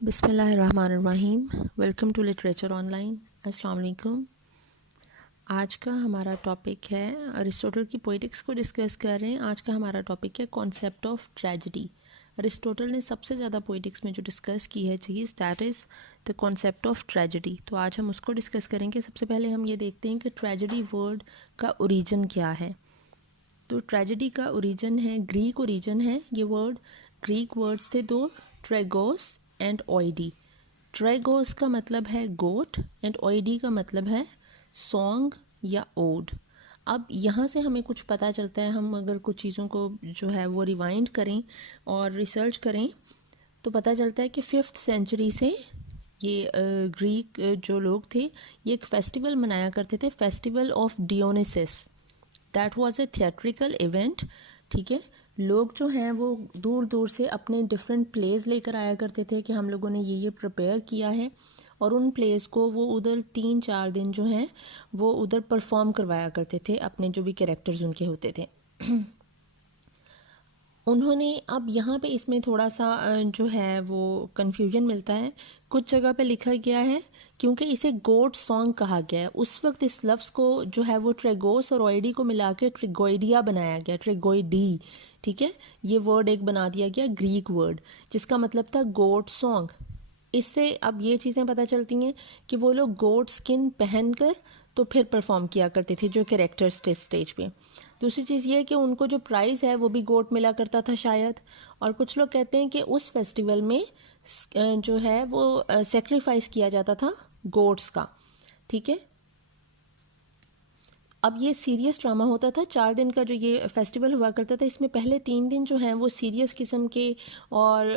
बिस्मिल्लाहिर्रहमानिर्रहीम। Welcome to literature online. अस्सलाम वालेकुम। आज का हमारा टॉपिक है, अरिस्टोटल की पोइटिक्स को डिस्कस कर रहे हैं। आज का हमारा टॉपिक है कॉन्सेप्ट ऑफ ट्रेजेडी। अरिस्टोटल ने सबसे ज़्यादा पोइटिक्स में जो डिस्कस की है चीज़, that is the concept of tragedy. तो आज हम उसको डिस्कस करेंगे। सबसे पहले हम ये देखते हैं कि ट्रेजेडी वर्ड का ओरिजिन क्या है। तो ट्रेजेडी का ओरिजिन है, ग्रीक ओरिजिन है। ये वर्ड ग्रीक वर्ड्स थे दो, ट्रेगोस एंड ओइडी। ट्रेगोस का मतलब है गोट एंड ओइडी का मतलब है सॉन्ग या ओड। अब यहाँ से हमें कुछ पता चलता है, हम अगर कुछ चीज़ों को जो है वो रिवाइंड करें और रिसर्च करें तो पता चलता है कि 5th सेंचुरी से ये ग्रीक जो लोग थे ये एक फेस्टिवल मनाया करते थे, festival of Dionysus. That was a theatrical event. ठीक है, लोग जो हैं वो दूर दूर से अपने डिफरेंट प्लेस लेकर आया करते थे कि हम लोगों ने ये प्रिपेयर किया है, और उन प्लेस को वो उधर 3-4 दिन जो हैं वो उधर परफॉर्म करवाया करते थे, अपने जो भी कैरेक्टर्स उनके होते थे। उन्होंने अब यहाँ पे इसमें थोड़ा सा जो है वो कन्फ्यूजन मिलता है। कुछ जगह पे लिखा गया है क्योंकि इसे गोट सॉन्ग कहा गया है, उस वक्त इस लफ्ज़ को जो है वो ट्रेगोस और ओइडी को मिला के ट्रिगोइडिया बनाया गया, ट्रिगोइडी। ठीक है, ये वर्ड एक बना दिया गया ग्रीक वर्ड जिसका मतलब था गोट सॉन्ग। इससे अब ये चीज़ें पता चलती हैं कि वो लोग गोट स्किन पहन कर तो फिर परफॉर्म किया करते थे जो कैरेक्टर्स थे स्टेज पे। दूसरी चीज़ ये है कि उनको जो प्राइज़ है वो भी गोट मिला करता था शायद। और कुछ लोग कहते हैं कि उस फेस्टिवल में जो है वो सेक्रीफाइस किया जाता था गोट्स का। ठीक है, अब ये सीरियस ड्रामा होता था। 4 दिन का जो ये फेस्टिवल हुआ करता था, इसमें पहले 3 दिन जो हैं वो सीरियस किस्म के और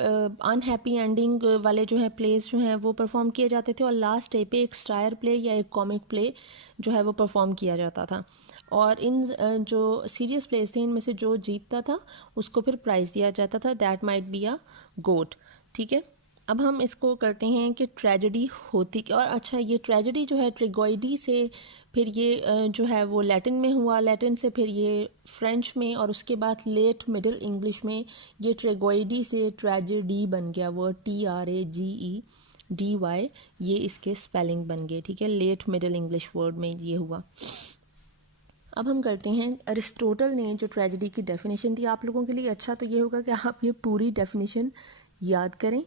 अनहैप्पी एंडिंग वाले जो है प्लेस जो हैं वो परफॉर्म किए जाते थे, और लास्ट डे पे एक स्टायर प्ले या एक कॉमिक प्ले जो है वो परफॉर्म किया जाता था। और इन जो सीरियस प्लेस थे इनमें से जो जीतता था उसको फिर प्राइज़ दिया जाता था, दैट माइट बी अ गोट। ठीक है, अब हम इसको करते हैं कि ट्रेजेडी होती क्या। और अच्छा, ये ट्रेजेडी जो है ट्रिगोइडी से फिर ये जो है वो लैटिन में हुआ, लैटिन से फिर ये फ्रेंच में, और उसके बाद लेट मिडिल इंग्लिश में ये ट्रेगोइडी से ट्रेजेडी बन गया। वर्ड TRAGEDY, ये इसके स्पेलिंग बन गए। ठीक है, लेट मिडिल इंग्लिश वर्ड में ये हुआ। अब हम करते हैं, अरिस्टोटल ने जो ट्रेजेडी की डेफिनेशन दी आप लोगों के लिए अच्छा तो ये होगा कि आप ये पूरी डेफिनेशन याद करें।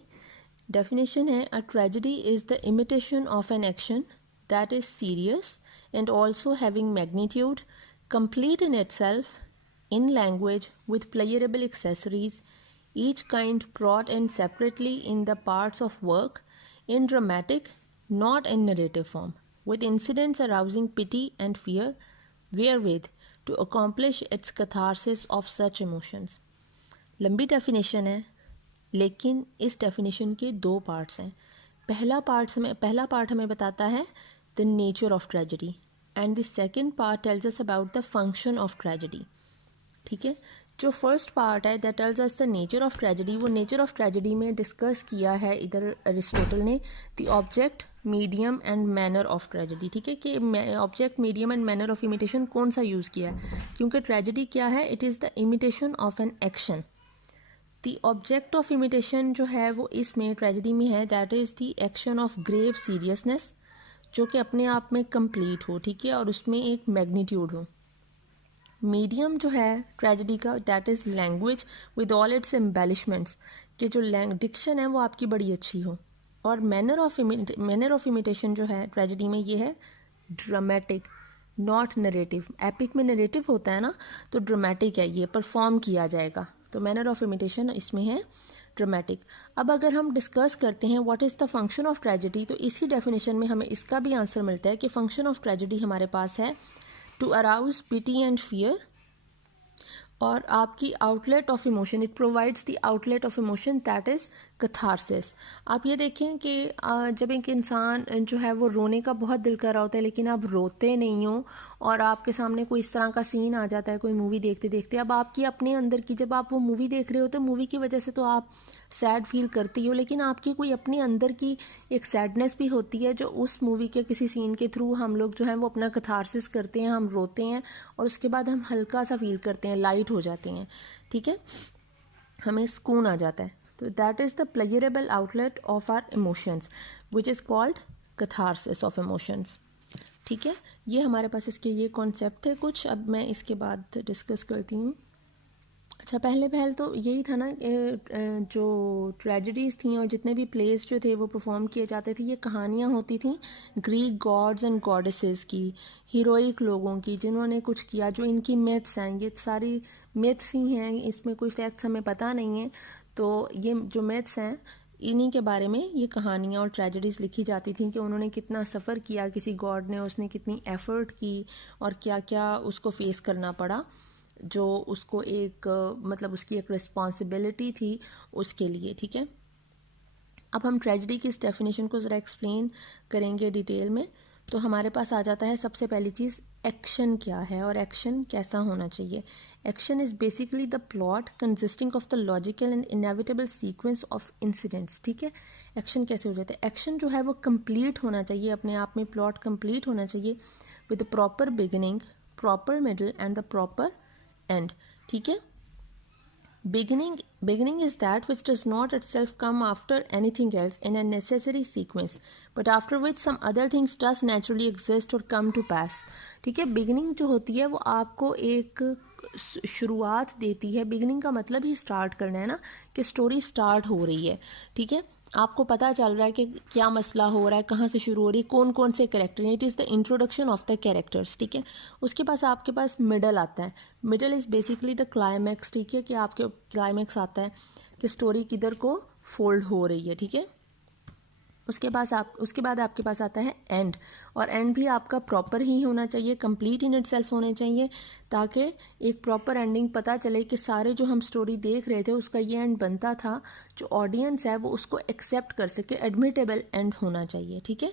डेफिनेशन है, अ tragedy is the imitation of an action that is serious and also having magnitude, complete in itself, in language, with playable accessories, each kind brought in separately in the parts of work, in dramatic, not in narrative form, with incidents arousing pity and fear, wherewith to accomplish its catharsis of such emotions. लंबी definition है, लेकिन इस definition के 2 parts हैं। पहला part हमें बताता है the nature of tragedy, and the second part tells us about the function of tragedy. ठीक है, जो फर्स्ट पार्ट है that tells us the nature of tragedy, वो नेचर ऑफ ट्रेजेडी में डिस्कस किया है इधर अरिस्टोटल ने the object, medium and manner of tragedy. ठीक है, कि object, medium and manner of imitation कौन सा यूज़ किया है, क्योंकि ट्रेजेडी क्या है, it is the imitation of an action. The object of imitation जो है वो इसमें ट्रेजेडी में है, that is the action of grave seriousness जो कि अपने आप में कंप्लीट हो। ठीक है, और उसमें एक मैग्नीट्यूड हो। मीडियम जो है ट्रेजेडी का, that is language with all it's embellishments, कि जो डिक्शन है वो आपकी बड़ी अच्छी हो। और मैनर ऑफ इमिटेशन जो है ट्रेजेडी में ये है ड्रामेटिक, नॉट नरेटिव। एपिक में नरेटिव होता है ना, तो ड्रामेटिक है, ये परफॉर्म किया जाएगा। तो मैनर ऑफ इमिटेशन इसमें है ड्रामेटिक। अब अगर हम डिस्कस करते हैं what is the function of tragedy, तो इसी डेफिनेशन में हमें इसका भी आंसर मिलता है कि फंक्शन ऑफ ट्रेजेडी हमारे पास है to arouse pity and fear, और आपकी outlet of emotion, it provides the outlet of emotion that is catharsis. आप ये देखें कि जब एक इंसान जो है वो रोने का बहुत दिल कर रहा होता है लेकिन आप रोते नहीं हो, और आपके सामने कोई इस तरह का सीन आ जाता है कोई मूवी देखते देखते, अब आपकी अपने अंदर की, जब आप वो मूवी देख रहे हो तो मूवी की वजह से तो आप सैड फील करती हो, लेकिन आपकी कोई अपने अंदर की एक सैडनेस भी होती है जो उस मूवी के किसी सीन के थ्रू हम लोग जो है वो अपना कैथारसिस करते हैं, हम रोते हैं और उसके बाद हम हल्का सा फील करते हैं, लाइट हो जाते हैं। ठीक है, हमें सुकून आ जाता है। तो that is the pleasurable outlet of our emotions which is called catharsis of emotions. ठीक है, ये हमारे पास इसके ये कॉन्सेप्ट है कुछ। अब मैं इसके बाद डिस्कस करती हूँ। अच्छा, पहले तो यही था ना, जो ट्रेजेडीज़ थी और जितने भी प्लेस जो थे वो परफॉर्म किए जाते थे, ये कहानियाँ होती थी ग्रीक गॉड्स एंड गॉडेसेस की, हीरोइक लोगों की जिन्होंने कुछ किया, जो इनकी मिथ्स हैं। ये सारी मिथ्स ही हैं, इसमें कोई फैक्ट्स हमें पता नहीं है। तो ये जो मिथ्स हैं इन्हीं के बारे में ये कहानियाँ और ट्रेजेडीज़ लिखी जाती थी कि उन्होंने कितना सफ़र किया किसी गॉड ने, उसने कितनी एफ़र्ट की और क्या क्या उसको फेस करना पड़ा, जो उसको एक मतलब उसकी एक रिस्पॉन्सिबिलिटी थी उसके लिए। ठीक है, अब हम ट्रेजेडी की इस डेफिनेशन को ज़रा एक्सप्लेन करेंगे डिटेल में। तो हमारे पास आ जाता है सबसे पहली चीज़, एक्शन क्या है और एक्शन कैसा होना चाहिए। Action is basically the plot consisting of the logical and inevitable sequence of incidents. ठीक है, एक्शन कैसे हो जाता है? एक्शन जो है वो कंप्लीट होना चाहिए, अपने आप में प्लॉट कंप्लीट होना चाहिए with the proper beginning, proper middle and the proper and. ठीक है, beginning is that which does not itself come after anything else in a necessary sequence, but after which some other things does naturally exist or come to pass. ठीक है, beginning जो होती है वो आपको एक शुरुआत देती है। beginning का मतलब ही स्टार्ट करना है ना, कि स्टोरी स्टार्ट हो रही है। ठीक है, आपको पता चल रहा है कि क्या मसला हो रहा है, कहाँ से शुरू हो रही है, कौन कौन से कैरेक्टर हैं। It is the introduction of the characters. ठीक है, उसके पास आपके पास मिडल आता है। Middle is basically the climax. ठीक है, कि आपके क्लाइमैक्स आता है कि स्टोरी किधर को फोल्ड हो रही है। ठीक है, उसके बाद आपके पास आता है एंड, और एंड भी आपका प्रॉपर ही होना चाहिए, कंप्लीट इन इटसेल्फ होने चाहिए, ताकि एक प्रॉपर एंडिंग पता चले कि सारे जो हम स्टोरी देख रहे थे उसका ये एंड बनता था, जो ऑडियंस है वो उसको एक्सेप्ट कर सके, एडमिटेबल एंड होना चाहिए। ठीक है,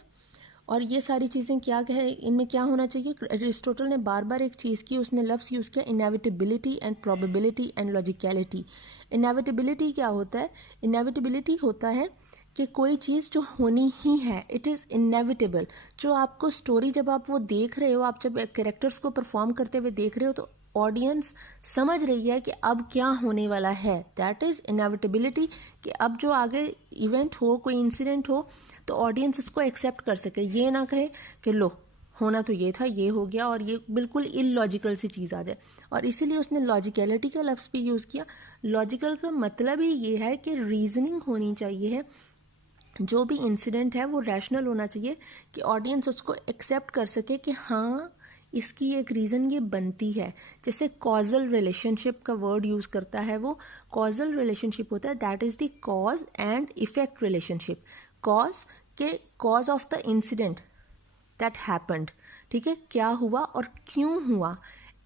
और ये सारी चीज़ें क्या कहे, इनमें क्या होना चाहिए? अरिस्टोटल ने बार बार एक चीज़ की, उसने लफ्ज़ यूज़ किया, inevitability and probability and logicality. Inevitability क्या होता है? इनएविटेबिलिटी होता है कि कोई चीज़ जो होनी ही है, इट इज़ इनएविटेबल। जो आपको स्टोरी जब आप वो देख रहे हो, आप जब कैरेक्टर्स को परफॉर्म करते हुए देख रहे हो, तो ऑडियंस समझ रही है कि अब क्या होने वाला है। दैट इज़ इनएविटेबिलिटी, कि अब जो आगे इवेंट हो, कोई इंसिडेंट हो, तो ऑडियंस इसको एक्सेप्ट कर सके, ये ना कहे कि लो होना तो ये था, ये हो गया, और ये बिल्कुल इलॉजिकल सी चीज़ आ जाए। और इसीलिए उसने लॉजिकलिटी का लफ्ज़ भी यूज़ किया। लॉजिकल का मतलब ही ये है कि रीजनिंग होनी चाहिए है, जो भी इंसिडेंट है वो रैशनल होना चाहिए, कि ऑडियंस उसको एक्सेप्ट कर सके कि हाँ इसकी एक रीज़न ये बनती है। जैसे कॉजल रिलेशनशिप का वर्ड यूज़ करता है वो, कॉजल रिलेशनशिप होता है that is the cause and effect relationship. Cause के cause of the incident that happened. ठीक है, क्या हुआ और क्यों हुआ।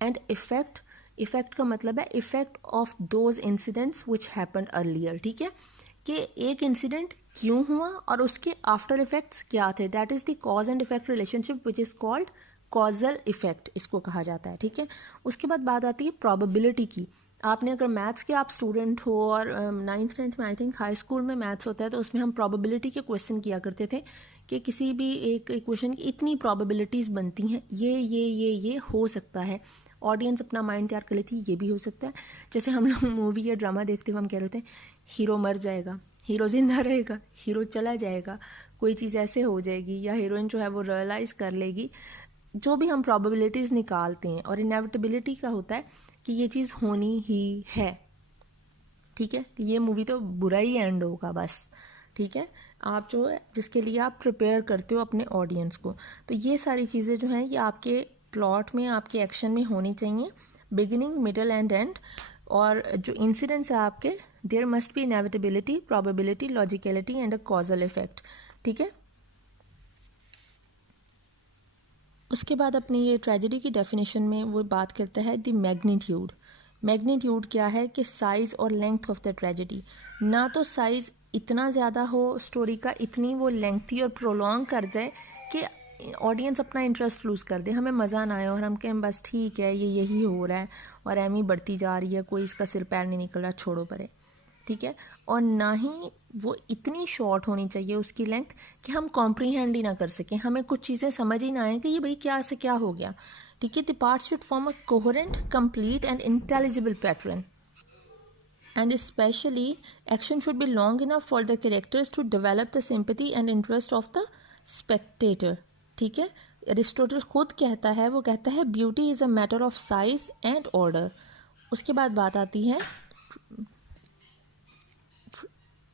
एंड इफेक्ट, इफेक्ट का मतलब है effect of those incidents which happened earlier. ठीक है, कि एक इंसिडेंट क्यों हुआ और उसके आफ्टर इफेक्ट्स क्या थे। That is the cause and effect relationship which is called causal effect, इसको कहा जाता है। ठीक है, उसके बाद बात आती है प्रोबेबिलिटी की। आपने अगर मैथ्स के आप स्टूडेंट हो, और 9th में आई थिंक हाई स्कूल में मैथ्स होता है, तो उसमें हम प्रोबेबिलिटी के क्वेश्चन किया करते थे कि किसी भी एक इक्वेशन की इतनी प्रोबेबिलिटीज़ बनती हैं, ये हो सकता है। ऑडियंस अपना माइंड तैयार कर लेती है, ये भी हो सकता है। जैसे हम लोग मूवी या ड्रामा देखते हुए हम कह रहे होते हैं हीरो मर जाएगा, हीरो जिंदा रहेगा, हीरो चला जाएगा, कोई चीज़ ऐसे हो जाएगी, या हीरोइन जो है वो रियलाइज़ कर लेगी। जो भी हम प्रोबेबिलिटीज़ निकालते हैं, और इनएविटेबिलिटी का होता है कि ये चीज़ होनी ही है। ठीक है, कि ये मूवी तो बुरा ही एंड होगा बस। ठीक है, आप जो है जिसके लिए आप प्रिपेयर करते हो अपने ऑडियंस को, तो ये सारी चीज़ें जो हैं ये आपके प्लॉट में, आपके एक्शन में होनी चाहिए, बिगिनिंग, मिडल एंड एंड। और जो इंसिडेंट्स है आपके, there must be inevitability, probability, logicality and a causal effect. ठीक है, उसके बाद अपनी ये ट्रेजेडी की डेफिनेशन में वो बात करता है द मैग्नीट्यूड। मैग्नीट्यूड क्या है? कि साइज़ और लेंथ ऑफ द ट्रेजेडी। ना तो साइज़ इतना ज़्यादा हो स्टोरी का, इतनी वो लेंथी और प्रोलॉन्ग कर जाए कि ऑडियंस अपना इंटरेस्ट लूज़ कर दे, हमें मज़ा ना आए और हम कहें बस ठीक है ये यही हो रहा है और एम ही बढ़ती जा रही है, कोई इसका सिर पैर नहीं निकल रहा, छोड़ो परे। ठीक है, और ना ही वो इतनी शॉर्ट होनी चाहिए उसकी लेंथ कि हम कॉम्प्रीहेंड ही ना कर सकें, हमें कुछ चीज़ें समझ ही ना आए कि ये भाई क्या से क्या हो गया। ठीक है, the parts should form a coherent, complete and intelligible pattern. and especially action should be long enough for the characters to develop the sympathy and interest of the spectator. ठीक है, एरिस्टोटल खुद कहता है, वो कहता है beauty is a matter of size and order. उसके बाद बात आती है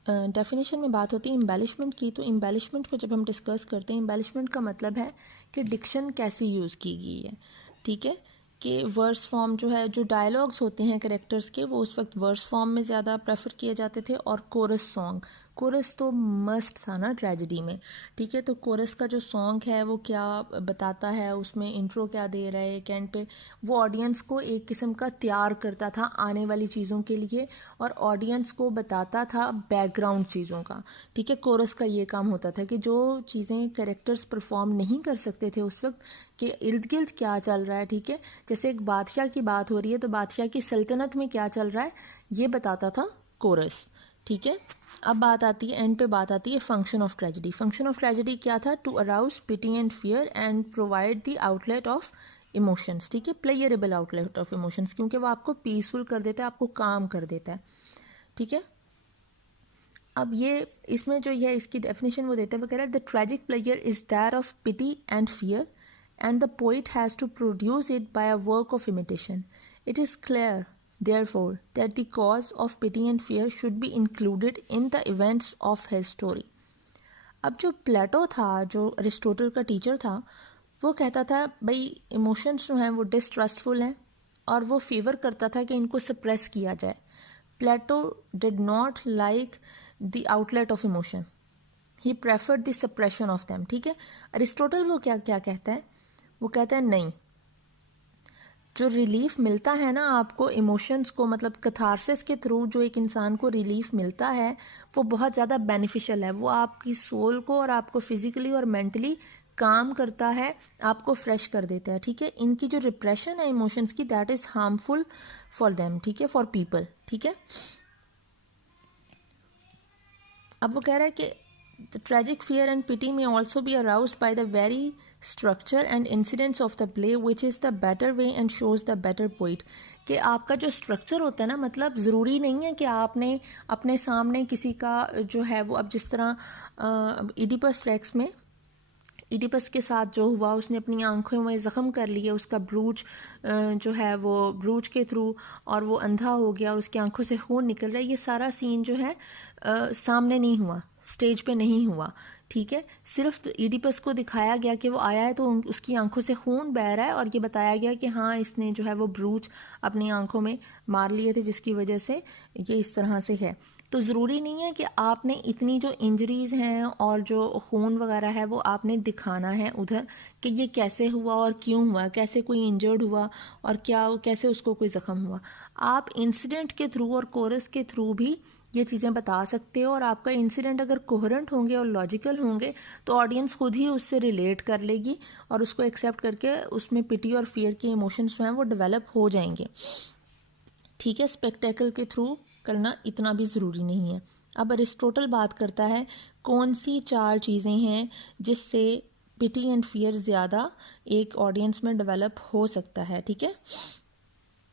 डेफिनेशन में बात होती है एम्बेलिशमेंट की. तो एम्बेलिशमेंट को जब हम डिस्कस करते हैं, एम्बेलिशमेंट का मतलब है कि डिक्शन कैसी यूज़ की गई है. ठीक है, कि वर्स फॉर्म जो है, जो डायलॉग्स होते हैं कैरेक्टर्स के, वो उस वक्त वर्स फॉर्म में ज़्यादा प्रेफर किए जाते थे. और कोरस सॉन्ग, कोरस तो मस्ट था ना ट्रेजेडी में. ठीक है, तो कोरस का जो सॉन्ग है वो क्या बताता है, उसमें इंट्रो क्या दे रहा है, एंड पे वो ऑडियंस को एक किस्म का तैयार करता था आने वाली चीज़ों के लिए, और ऑडियंस को बताता था बैकग्राउंड चीज़ों का. ठीक है, कोरस का ये काम होता था कि जो चीज़ें कैरेक्टर्स परफॉर्म नहीं कर सकते थे उस वक्त, कि इर्द गिर्द क्या चल रहा है. ठीक है, जैसे एक बादशाह की बात हो रही है तो बादशाह की सल्तनत में क्या चल रहा है ये बताता था कोरस. ठीक है, अब बात आती है, एंड पे बात आती है function of tragedy. Function of tragedy क्या था? To arouse pity and fear and provide the outlet of emotions. ठीक है, प्लेयरेबल आउटलेट ऑफ इमोशंस, क्योंकि वो आपको पीसफुल कर देता है, आपको काम कर देता है. ठीक है, अब ये इसमें जो है इसकी डेफिनेशन वो देता है, वो कह रहा है the tragic pleasure is that of pity and fear and the poet has to produce it by a work of imitation. It is clear, therefore, that the cause of pity and fear should be included in the events of his story. अब जो प्लेटो था, जो Aristotle का teacher था, वो कहता था भाई इमोशंस जो हैं वो डिस्ट्रस्टफुल हैं, और वो फेवर करता था कि इनको सप्रेस किया जाए. Plato did not like the outlet of emotion, he preferred the suppression of them. ठीक है, अरिस्टोटल वो क्या क्या कहता है, वो कहता है नहीं, जो रिलीफ मिलता है ना आपको इमोशंस को, मतलब कथारसिस के थ्रू जो एक इंसान को रिलीफ मिलता है वो बहुत ज़्यादा बेनिफिशियल है. वो आपकी सोल को और आपको फिज़िकली और मेंटली काम करता है, आपको फ्रेश कर देता है. ठीक है, इनकी जो रिप्रेशन है इमोशंस की, that is harmful for them. ठीक है, फॉर पीपल. ठीक है, अब वो कह रहा है कि the tragic fear and pity may also be aroused by the very structure and incidents of the play, which is the better way and shows the better poet. कि आपका जो स्ट्रक्चर होता है ना, मतलब ज़रूरी नहीं है कि आपने अपने सामने किसी का जो है वो, अब जिस तरह इडिपस रेक्स में इडिपस के साथ जो हुआ, उसने अपनी आंखों में ज़ख़म कर लिया, उसका ब्रूज जो है वो ब्रूज के थ्रू, और वो अंधा हो गया, उसकी आंखों से खून निकल रहा है. ये सारा सीन जो है सामने नहीं हुआ, स्टेज पे नहीं हुआ. ठीक है, सिर्फ इडिपस को दिखाया गया कि वो आया है तो उसकी आंखों से खून बह रहा है, और ये बताया गया कि हाँ इसने जो है वो ब्रूज अपनी आंखों में मार लिए थे, जिसकी वजह से ये इस तरह से है. तो ज़रूरी नहीं है कि आपने इतनी जो इंजरीज़ हैं और जो खून वगैरह है वो आपने दिखाना है उधर, कि ये कैसे हुआ और क्यों हुआ, कैसे कोई इंजर्ड हुआ और क्या कैसे उसको कोई ज़ख़म हुआ. आप इंसिडेंट के थ्रू और कोरस के थ्रू भी ये चीज़ें बता सकते हो, और आपका इंसिडेंट अगर कोहेरेंट होंगे और लॉजिकल होंगे तो ऑडियंस खुद ही उससे रिलेट कर लेगी और उसको एक्सेप्ट करके उसमें पिटी और फियर के इमोशंस जो हैं वो डेवलप हो जाएंगे. ठीक है, स्पेक्टेकल के थ्रू करना इतना भी ज़रूरी नहीं है. अब अरिस्टोटल बात करता है कौन सी 4 चीज़ें हैं जिससे पिटी एंड फियर ज़्यादा एक ऑडियंस में डेवलप हो सकता है. ठीक है,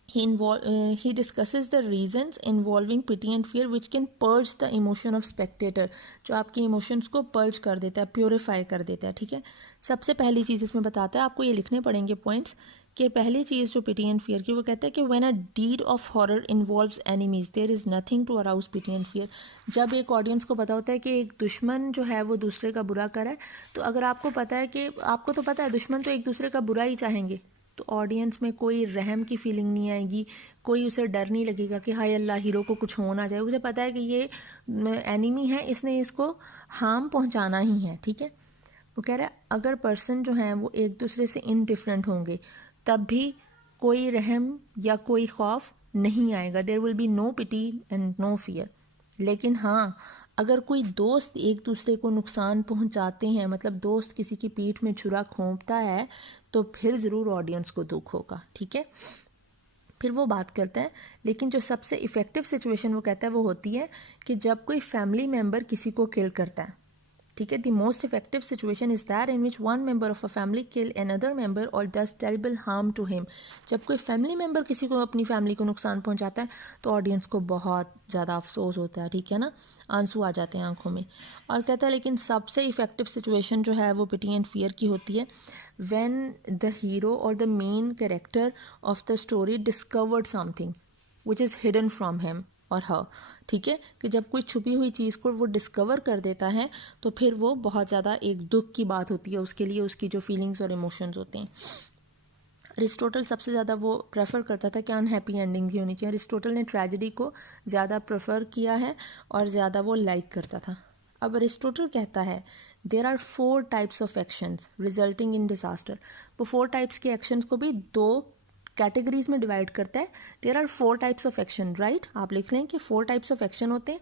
he discusses the reasons involving pity and fear which can purge the emotion of spectator, जो आपकी इमोशंस को पर्ज कर देता है, प्योरीफाई कर देता है. ठीक है, सबसे पहली चीज़ इसमें बताता है, आपको ये लिखने पड़ेंगे पॉइंट्स, कि पहली चीज़ जो पिटी एंड फियर की, वो कहता है कि when a deed of horror involves enemies there is nothing to arouse pity and fear. जब एक ऑडियंस को पता होता है कि एक दुश्मन जो है वो दूसरे का बुरा कर रहा है, तो अगर आपको पता है कि आपको तो पता है दुश्मन तो एक दूसरे का बुरा ही चाहेंगे, तो ऑडियंस में कोई रहम की फीलिंग नहीं आएगी, कोई उसे डर नहीं लगेगा कि हाय अल्लाह हीरो को कुछ हो ना जाए. उसे पता है कि ये एनिमी है, इसने इसको हार्म पहुंचाना ही है. ठीक है, वो कह रहा है अगर पर्सन जो हैं वो एक दूसरे से इनडिफरेंट होंगे तब भी कोई रहम या कोई खौफ नहीं आएगा. There will be no pity and no fear. लेकिन हाँ, अगर कोई दोस्त एक दूसरे को नुकसान पहुंचाते हैं, मतलब दोस्त किसी की पीठ में छुरा घोंपता है, तो फिर ज़रूर ऑडियंस को दुख होगा. ठीक है, फिर वो बात करता है, लेकिन जो सबसे इफ़ेक्टिव सिचुएशन वो कहता है वो होती है कि जब कोई फैमिली मेम्बर किसी को किल करता है. ठीक है। The most effective situation is that in which one member of a family kill another member और does terrible harm to him. जब कोई फैमिली मेंबर किसी को, अपनी फैमिली को नुकसान पहुंचाता है तो ऑडियंस को बहुत ज़्यादा अफसोस होता है, ठीक है ना, आंसू आ जाते हैं आंखों में। और कहता है लेकिन सबसे इफेक्टिव सिचुएशन जो है वो पिटी एंड फियर की होती है, व्हेन द हीरो और the main character of the story discovered something which is hidden from him और हर, ठीक है, कि जब कोई छुपी हुई चीज़ को वो डिस्कवर कर देता है तो फिर वो बहुत ज़्यादा एक दुख की बात होती है उसके लिए, उसकी जो फीलिंग्स और इमोशंस होते हैं। अरिस्टोटल सबसे ज़्यादा वो प्रेफर करता था कि अनहैप्पी एंडिंग्स ही होनी चाहिए। अरिस्टोटल ने ट्रेजेडी को ज़्यादा प्रेफर किया है और ज़्यादा वो लाइक करता था। अब अरिस्टोटल कहता है there are 4 types of actions resulting in disaster. वो 4 टाइप्स के एक्शंस को भी 2 कैटेगरीज में डिवाइड करता है। There are 4 types of action, right, आप लिख लें कि 4 टाइप्स ऑफ एक्शन होते हैं,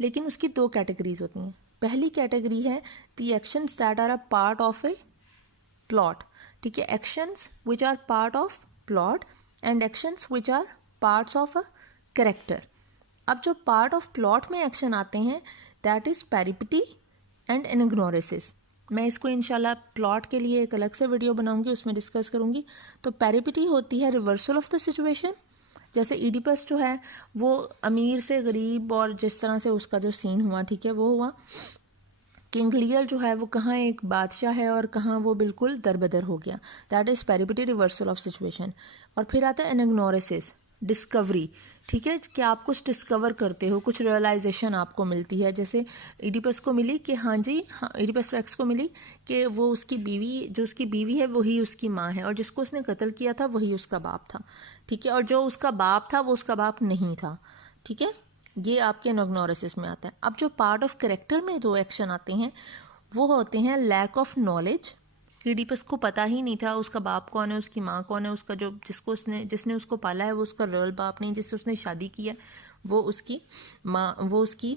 लेकिन उसकी 2 कैटेगरीज होती हैं। पहली कैटेगरी है the actions that are a part of a plot, ठीक है, actions which are part of plot and actions which are parts of a character. अब जो पार्ट ऑफ प्लॉट में एक्शन आते हैं that is peripeteia and anagnorisis. मैं इसको इंशाल्लाह प्लॉट के लिए एक अलग से वीडियो बनाऊंगी, उसमें डिस्कस करूंगी। तो पेरिपिटी होती है रिवर्सल ऑफ द सिचुएशन, जैसे इडिपस जो है वो अमीर से गरीब और जिस तरह से उसका जो सीन हुआ, ठीक है, वो हुआ। किंग लियर जो है वो कहाँ एक बादशाह है और कहाँ वो बिल्कुल दरबदर हो गया, that is peripeteia reversal of situation. और फिर आता है एनाग्नोरेसिस, डिस्कवरी, ठीक है, कि आप कुछ डिस्कवर करते हो, कुछ रियलाइजेशन आपको मिलती है। जैसे इडिपस को मिली कि हाँ जी, हाँ, इडिपस रेक्स को मिली कि वो उसकी बीवी, जो उसकी बीवी है वही उसकी माँ है और जिसको उसने कत्ल किया था वही उसका बाप था, ठीक है, और जो उसका बाप था वो उसका बाप नहीं था, ठीक है, ये आपके एनाग्नोरेसिस में आता है। अब जो पार्ट ऑफ कैरेक्टर में 2 एक्शन आते हैं वो होते हैं लैक ऑफ नॉलेज, इडिपस को पता ही नहीं था उसका बाप कौन है, उसकी माँ कौन है, उसका जो जिसने उसको पाला है वो उसका रियल बाप नहीं, जिससे उसने शादी की है वो उसकी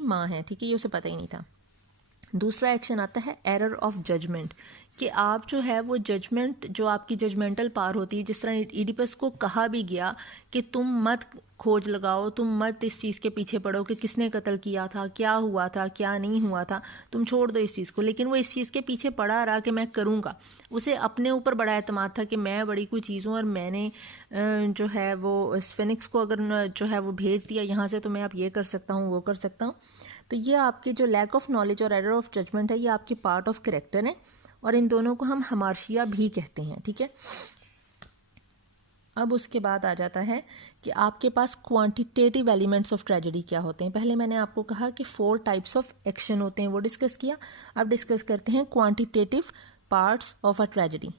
माँ है, ठीक है, ये उसे पता ही नहीं था। दूसरा एक्शन आता है एरर ऑफ जजमेंट, कि आप जो है वो जजमेंट, जो आपकी जजमेंटल पावर होती है, जिस तरह इडिपस को कहा भी गया कि तुम मत खोज लगाओ, तुम मत इस चीज़ के पीछे पड़ो कि किसने कत्ल किया था, क्या हुआ था, क्या नहीं हुआ था, तुम छोड़ दो इस चीज़ को, लेकिन वो इस चीज़ के पीछे पड़ा रहा कि मैं करूँगा। उसे अपने ऊपर बड़ा एतमाद था कि मैं बड़ी कोई चीज़ हूँ और मैंने जो है वो स्फिनिक्स को अगर जो है वो भेज दिया यहाँ से तो मैं अब ये कर सकता हूँ, वो कर सकता हूँ। तो ये आपके जो लैक ऑफ नॉलेज और एरर ऑफ जजमेंट है ये आपकी पार्ट ऑफ कैरेक्टर है और इन दोनों को हम हमार्शिया भी कहते हैं, ठीक है। अब उसके बाद आ जाता है कि आपके पास क्वांटिटेटिव एलिमेंट्स ऑफ ट्रेजेडी क्या होते हैं। पहले मैंने आपको कहा कि 4 टाइप्स ऑफ एक्शन होते हैं, वो डिस्कस किया। अब डिस्कस करते हैं quantitative parts of a tragedy.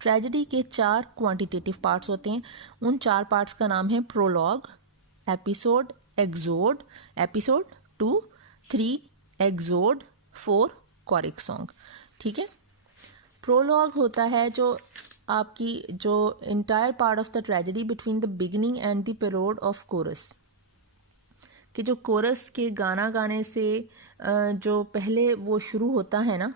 Tragedy के 4 क्वांटिटेटिव पार्ट्स होते हैं। उन 4 पार्ट्स का नाम है prologue, episode, exode, episode 2, 3, exode, 4, choric song, ठीक है। प्रोलॉग होता है जो आपकी जो entire part of the tragedy between the beginning and the period of chorus, कि जो कोरस के गाना गाने से जो पहले वो शुरू होता है ना,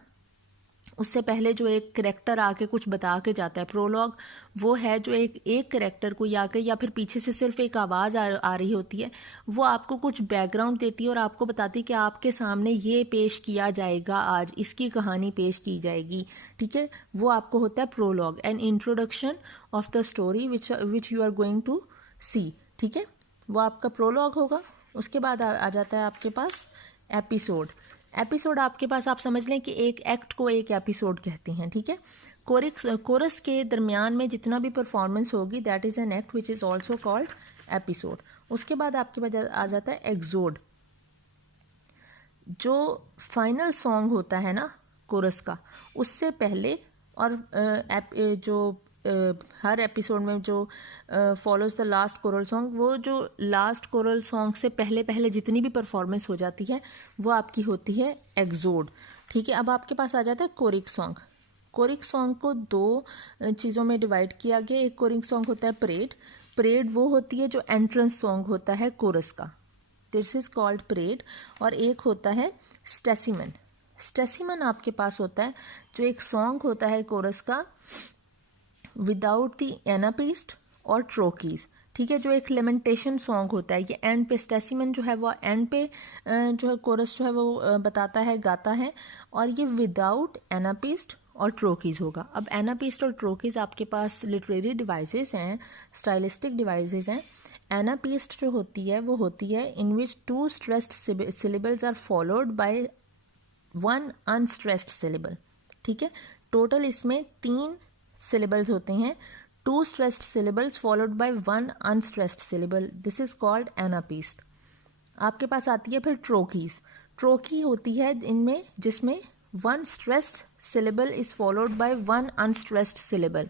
उससे पहले जो एक करेक्टर आके कुछ बता के जाता है। प्रोलॉग वो है जो एक करेक्टर को आके या फिर पीछे से सिर्फ एक आवाज़ आ रही होती है, वो आपको कुछ बैकग्राउंड देती है और आपको बताती है कि आपके सामने ये पेश किया जाएगा, आज इसकी कहानी पेश की जाएगी, ठीक है। वो आपको होता है prologue, an introduction of the story which you are going to see, ठीक है, वो आपका प्रोलॉग होगा। उसके बाद आ जाता है आपके पास एपिसोड। एपिसोड आपके पास, आप समझ लें कि एक एक्ट को एक एपिसोड कहते हैं, ठीक है। कोरस के दरमियान में जितना भी परफॉर्मेंस होगी that is an act which is also called episode. उसके बाद आपके पास आ जाता है एक्सोड, जो फाइनल सॉन्ग होता है ना कोरस का, उससे पहले और हर एपिसोड में जो follows the last coral song, वो जो लास्ट कोरल सॉन्ग से पहले पहले जितनी भी परफॉर्मेंस हो जाती है वो आपकी होती है एक्सोड, ठीक है। अब आपके पास आ जाता है कोरिक सॉन्ग। कोरिक सॉन्ग को 2 चीज़ों में डिवाइड किया गया। एक कोरिक सॉन्ग होता है परेड। परेड वो होती है जो एंट्रेंस सॉन्ग होता है कोरस का, दिस इज कॉल्ड परेड। और एक होता है स्टेसिमन। स्टेसिमन आपके पास होता है जो एक सॉन्ग होता है कोरस का विदाउट द एनापिस्ट और ट्रोकीज, ठीक है, जो एक लेमेंटेशन सॉन्ग होता है, ये एंड पे स्टेसिमन जो है वो एंड पे जो है कोरस जो है वो बताता है, गाता है, और ये विदाउट एनापिस्ट और ट्रोकीज होगा। अब एनापिस्ट और ट्रोकीज आपके पास लिटरेरी डिवाइसेस हैं, स्टाइलिस्टिक डिवाइसेस हैं। एनापिस्ट जो होती है वो होती है in which 2 stressed syllables are followed by 1 unstressed syllable. ठीक है, टोटल इसमें 3 सिलेबल्स होते हैं, 2 stressed syllables followed by 1 unstressed syllable. This is called anapaest. आपके पास आती है फिर ट्रोकीज। ट्रोकी होती है इनमें जिसमें 1 stressed syllable is followed by 1 unstressed syllable।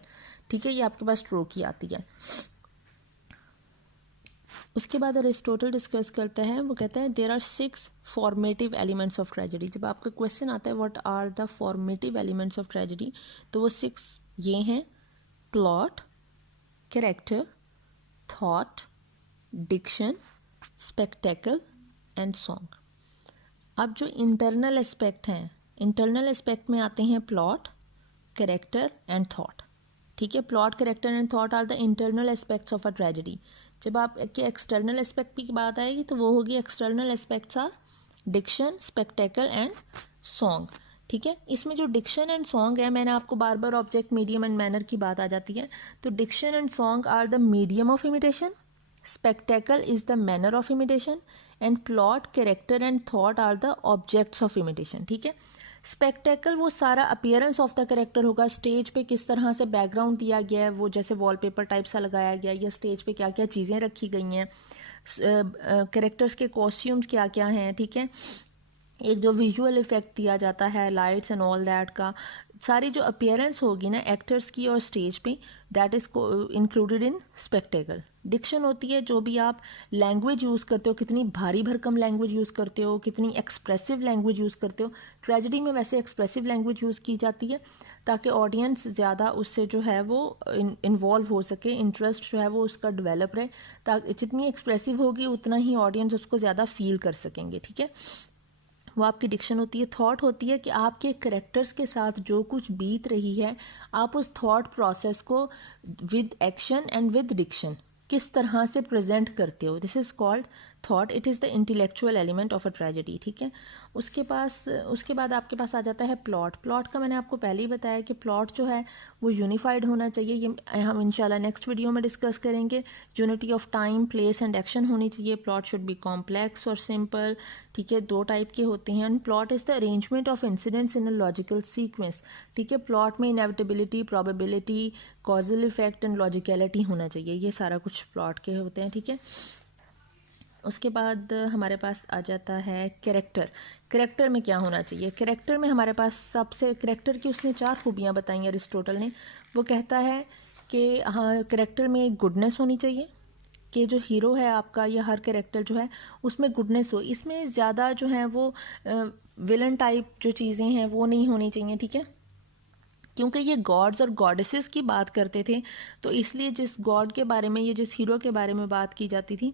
ठीक है, ये आपके पास ट्रोकी आती है। उसके बाद अरिस्टोटल डिस्कस करता है, वो कहता है there are 6 formative elements of tragedy. जब आपका क्वेश्चन आता है what are the formative elements of tragedy, तो वो 6 ये हैं: plot, character, thought, diction, spectacle and song. अब जो इंटरनल एस्पेक्ट हैं, इंटरनल एस्पेक्ट में आते हैं प्लॉट, कैरेक्टर एंड थॉट। ठीक है, plot, character and thought are the internal aspects of a tragedy. जब आपके एक्सटर्नल एस्पेक्ट की बात आएगी तो वो होगी external aspects are diction, spectacle and song. ठीक है, इसमें जो डिक्शन एंड सॉन्ग है, मैंने आपको बार बार ऑब्जेक्ट, मीडियम एंड मैनर की बात आ जाती है, तो diction and song are the medium of imitation, spectacle is the manner of imitation, and plot, character and thought are the objects of imitation. ठीक है, स्पेक्टेकल वो सारा अपीयरेंस ऑफ द कैरेक्टर होगा, स्टेज पे किस तरह से बैकग्राउंड दिया गया है, वो जैसे वॉलपेपर टाइप सा लगाया गया, या स्टेज पे क्या क्या चीज़ें रखी गई हैं, कैरेक्टर्स के कॉस्ट्यूम्स क्या क्या हैं। ठीक है, एक जो विजुअल इफेक्ट दिया जाता है, लाइट्स एंड ऑल दैट का, सारी जो अपीयरेंस होगी ना एक्टर्स की और स्टेज पे, that is included in spectacle. Diction होती है जो भी आप लैंग्वेज यूज़ करते हो, कितनी भारी भरकम लैंग्वेज यूज़ करते हो, कितनी एक्सप्रेसिव लैंग्वेज यूज़ करते हो। ट्रेजेडी में वैसे एक्सप्रेसिव लैंग्वेज यूज़ की जाती है ताकि ऑडियंस ज़्यादा उससे जो है वो इन्वॉल्व हो सके, इंटरेस्ट जो है वो उसका डेवलप रहे, ताकि जितनी एक्सप्रेसिव होगी उतना ही ऑडियंस उसको ज़्यादा फील कर सकेंगे। ठीक है, वो आपकी डिक्शन होती है। थॉट होती है कि आपके करेक्टर्स के साथ जो कुछ बीत रही है, आप उस थॉट प्रोसेस को with action and with diction किस तरह से प्रेजेंट करते हो, this is called thought. It is the intellectual element of a tragedy. ठीक है, उसके बाद आपके पास आ जाता है प्लॉट। प्लॉट का मैंने आपको पहले ही बताया कि प्लॉट जो है वो यूनिफाइड होना चाहिए, ये हम इंशाल्लाह नेक्स्ट वीडियो में डिस्कस करेंगे। Unity of time, place and action होनी चाहिए। प्लॉट शुड बी कॉम्प्लेक्स और सिंपल। ठीक है, 2 टाइप के होते हैं, and plot is the arrangement of incidents in a logical sequence. ठीक है, प्लॉट में इनेविटेबिलिटी, प्रोबेबिलिटी, कॉजल इफेक्ट एंड लॉजिकलिटी होना चाहिए, ये सारा कुछ प्लॉट के होते हैं। ठीक है, उसके बाद हमारे पास आ जाता है कैरेक्टर। कैरेक्टर में क्या होना चाहिए? कैरेक्टर में हमारे पास सबसे, कैरेक्टर की उसने 4 खूबियाँ बताई अरिस्टोटल ने। वो कहता है कि हाँ, कैरेक्टर में एक गुडनेस होनी चाहिए, कि जो हीरो है आपका या हर कैरेक्टर जो है उसमें गुडनेस हो। इसमें ज़्यादा जो है वो विलन टाइप जो चीज़ें हैं वो नहीं होनी चाहिए। ठीक है, क्योंकि ये गॉड्स और गॉडेसेस की बात करते थे, तो इसलिए जिस गॉड के बारे में, ये जिस हीरो के बारे में बात की जाती थी,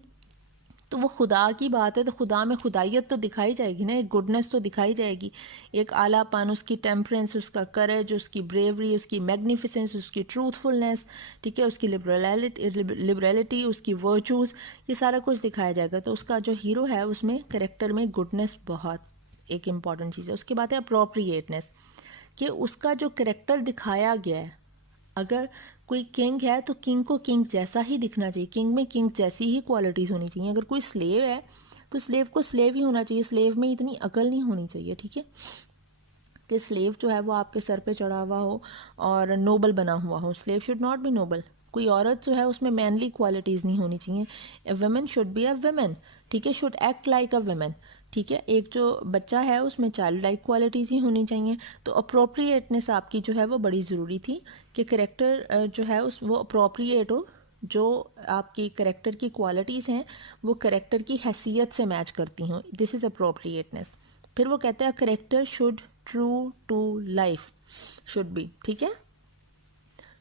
तो वो खुदा की बात है, तो खुदा में खुदाइयत तो दिखाई जाएगी ना, एक गुडनेस तो दिखाई जाएगी, एक आलापन, उसकी टेम्परेंस, उसका करेज, उसकी ब्रेवरी, उसकी मैग्निफिसेंस, उसकी ट्रूथफुलनेस। ठीक है, उसकी लिबरलिटी, उसकी वर्चूज़, ये सारा कुछ दिखाया जाएगा। तो उसका जो हीरो है उसमें कैरेक्टर में गुडनेस बहुत एक इम्पॉर्टेंट चीज़ है। उसके बाद है अप्रोप्रिएटनेस, कि उसका जो कैरेक्टर दिखाया गया है, अगर कोई किंग है तो किंग को किंग जैसा ही दिखना चाहिए, किंग में किंग जैसी ही क्वालिटीज़ होनी चाहिए। अगर कोई स्लेव है तो स्लेव को स्लेव ही होना चाहिए, स्लेव में इतनी अकल नहीं होनी चाहिए। ठीक है, कि स्लेव जो है वो आपके सर पे चढ़ा हुआ हो और नोबल बना हुआ हो। Slave should not be noble. कोई औरत जो है उसमें मैनली क्वालिटीज़ नहीं होनी चाहिए। A women should be a women. ठीक है, should act like a women. ठीक है, एक जो बच्चा है उसमें चाइल्ड लाइक क्वालिटीज़ ही होनी चाहिए। तो अप्रोप्रिएटनेस आपकी जो है वो बड़ी ज़रूरी थी, कि करेक्टर जो है उस वो अप्रोप्रिएट हो, जो आपकी करेक्टर की क्वालिटीज़ हैं वो करेक्टर की हैसियत से मैच करती हों, दिस इज़ अप्रोप्रिएटनेस। फिर वो कहते हैं character should true to life should be. ठीक है,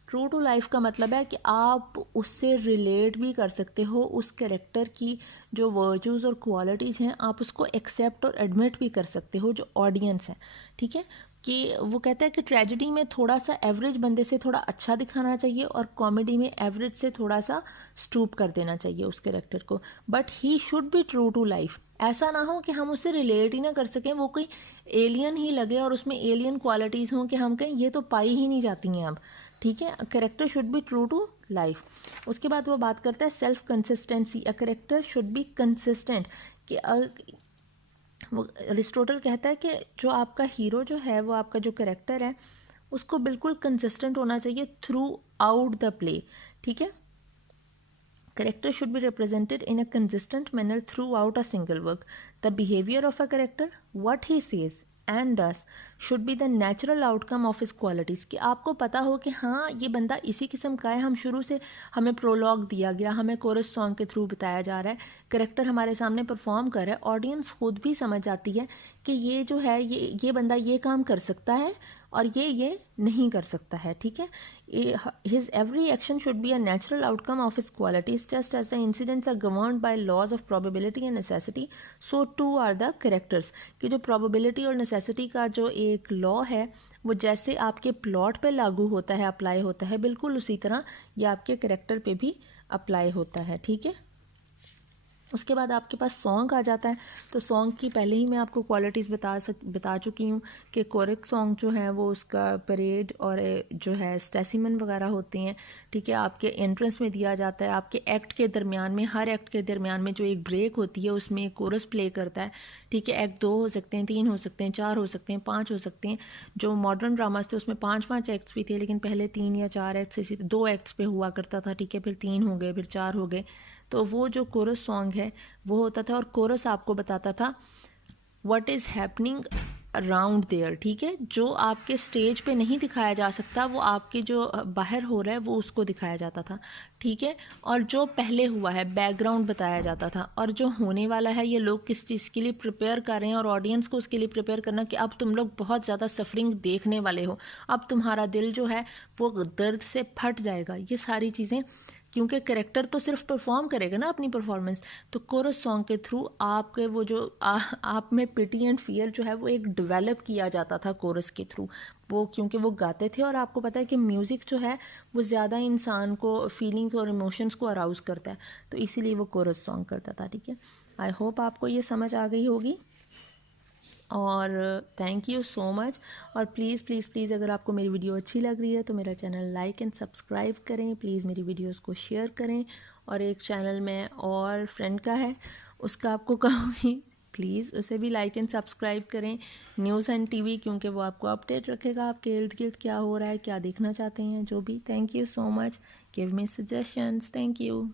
ट्रू टू लाइफ का मतलब है कि आप उससे रिलेट भी कर सकते हो, उस कैरेक्टर की जो वर्च्यूज़ और क्वालिटीज़ हैं आप उसको एक्सेप्ट और एडमिट भी कर सकते हो जो ऑडियंस है, ठीक है। कि वो कहता है कि ट्रेजेडी में थोड़ा सा एवरेज बंदे से थोड़ा अच्छा दिखाना चाहिए और कॉमेडी में एवरेज से थोड़ा सा स्टूप कर देना चाहिए उस कैरेक्टर को, but he should be true to life. ऐसा ना हो कि हम उससे रिलेट ही ना कर सकें, वो कोई एलियन ही लगे और उसमें एलियन क्वालिटीज़ हों कि हम कहें ये तो पाई ही नहीं जाती हैं अब, ठीक है। Character should be true to life. उसके बाद वो बात करता है self consistency. A character should be consistent. कि वो अरिस्टोटल कहता है कि जो आपका हीरो जो है, वो आपका जो कैरेक्टर है, उसको बिल्कुल कंसिस्टेंट होना चाहिए थ्रू आउट द प्ले, ठीक है। Character should be represented in a consistent manner throughout a single work. The behavior of a character, what he says and does, should be the natural outcome of his qualities. कि आपको पता हो कि हाँ ये बंदा इसी किस्म का है, हम शुरू से हमें प्रोलॉग दिया गया, हमें कोरस सॉन्ग के थ्रू बताया जा रहा है, करेक्टर हमारे सामने परफॉर्म कर रहा है, ऑडियंस खुद भी समझ जाती है कि ये जो है ये बंदा ये काम कर सकता है और ये नहीं कर सकता है, ठीक है। His every action should be a natural outcome of his qualities, just as the incidents are governed by laws of probability and necessity, so too are the characters. कि जो probability और necessity का जो एक law है वो जैसे आपके प्लॉट पे लागू होता है, अप्लाई होता है, बिल्कुल उसी तरह ये आपके कैरेक्टर पे भी अप्लाई होता है, ठीक है। उसके बाद आपके पास सॉन्ग आ जाता है। तो सॉन्ग की पहले ही मैं आपको क्वालिटीज़ बता चुकी हूँ कि कोरिक सॉन्ग जो है वो उसका परेड और जो है स्टेसिमन वगैरह होते हैं, ठीक है। आपके एंट्रेंस में दिया जाता है, आपके एक्ट के दरमियान में, हर एक्ट के दरमियान में जो एक ब्रेक होती है उसमें एक कोरस प्ले करता है, ठीक है। एक्ट 2 हो सकते हैं, 3 हो सकते हैं, 4 हो सकते हैं, 5 हो सकते हैं। जो मॉडर्न ड्रामास थे उसमें 5-5 एक्ट्स भी थे, लेकिन पहले 3 या 4 एक्ट्स, इसी 2 एक्ट्स पे हुआ करता था, ठीक है। फिर 3 हो गए, फिर 4 हो गए। तो वो जो कोरस सॉन्ग है वो होता था और कोरस आपको बताता था what is happening around there, ठीक है। जो आपके स्टेज पे नहीं दिखाया जा सकता वो आपके जो बाहर हो रहा है वो उसको दिखाया जाता था, ठीक है। और जो पहले हुआ है बैकग्राउंड बताया जाता था, और जो होने वाला है ये लोग किस चीज़ के लिए प्रिपेयर कर रहे हैं और ऑडियंस को उसके लिए प्रिपेयर करना कि अब तुम लोग बहुत ज़्यादा सफरिंग देखने वाले हो, अब तुम्हारा दिल जो है वो दर्द से फट जाएगा। ये सारी चीज़ें, क्योंकि कैरेक्टर तो सिर्फ परफॉर्म करेगा ना अपनी परफॉर्मेंस, तो कोरस सॉन्ग के थ्रू आपके वो जो आप में पिटी एंड फियर जो है वो एक डेवलप किया जाता था कोरस के थ्रू। वो क्योंकि वो गाते थे और आपको पता है कि म्यूज़िक जो है वो ज़्यादा इंसान को फीलिंग्स और इमोशंस को अराउज़ करता है, तो इसीलिए वो कोरस सॉन्ग करता था, ठीक है। आई होप आपको ये समझ आ गई होगी और थैंक यू सो मच। और प्लीज़ प्लीज़ प्लीज़ अगर आपको मेरी वीडियो अच्छी लग रही है तो मेरा चैनल लाइक एंड सब्सक्राइब करें, प्लीज़ मेरी वीडियोस को शेयर करें। और एक चैनल में और फ्रेंड का है, उसका आपको कहूँगी प्लीज़ उसे भी लाइक एंड सब्सक्राइब करें, न्यूज़ एंड टीवी, क्योंकि वो आपको अपडेट रखेगा आपके इर्द गिर्द क्या हो रहा है, क्या देखना चाहते हैं, जो भी। Thank you so much, give me suggestions, thank you.